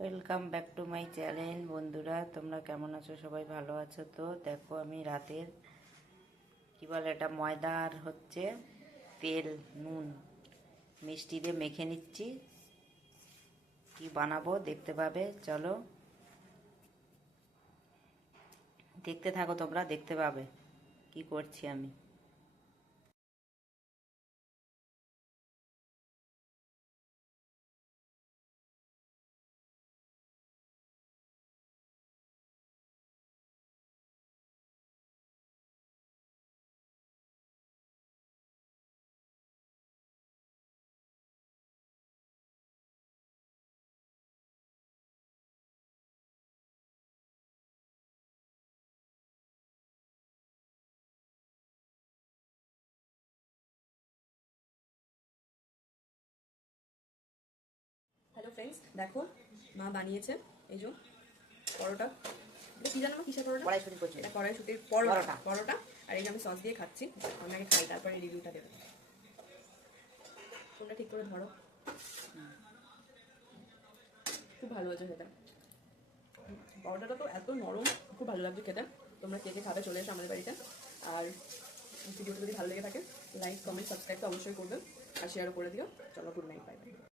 Welcome back to my channel. বন্ধুরা, তোমরা কেমন আছো? সবাই ভালো আছো তো? দেখো, আমি রাতের কি বলে এটা, ময়দা আর হচ্ছে তেল, নুন, মিষ্টি দিয়ে মেখে নিচ্ছি। কি বানাবো দেখতে পাবে, চলো দেখতে থাকো, তোমরা দেখতে পাবে কি করছি আমি। হ্যালো ফ্রেন্ডস, দেখো মা বানিয়েছে এই যে পরোটা। এটা কি জানো, কিসের পরোটা? কড়াইশুঁটি করছি, এটা কড়াইশুঁটির পরোটা পরোটা। আর এই যে আমি সস দিয়ে খাচ্ছি। আমি আগে খাই, তারপরে রিভিউটা দেবো। তোমরা ঠিক করে ধরো। খুব ভালো হয়েছে খেতে। পরোটাটা তো এত নরম, খুব ভালো লাগছে খেতে। তোমরা কে কে খাবে চলে এসো আমাদের বাড়িতে। আর ভিডিওটা যদি ভালো লেগে থাকে, লাইক কমেন্ট সাবস্ক্রাইব তো অবশ্যই করবেন, আর শেয়ারও করে দিও। চলো, গুড নাইট, বাই বাই।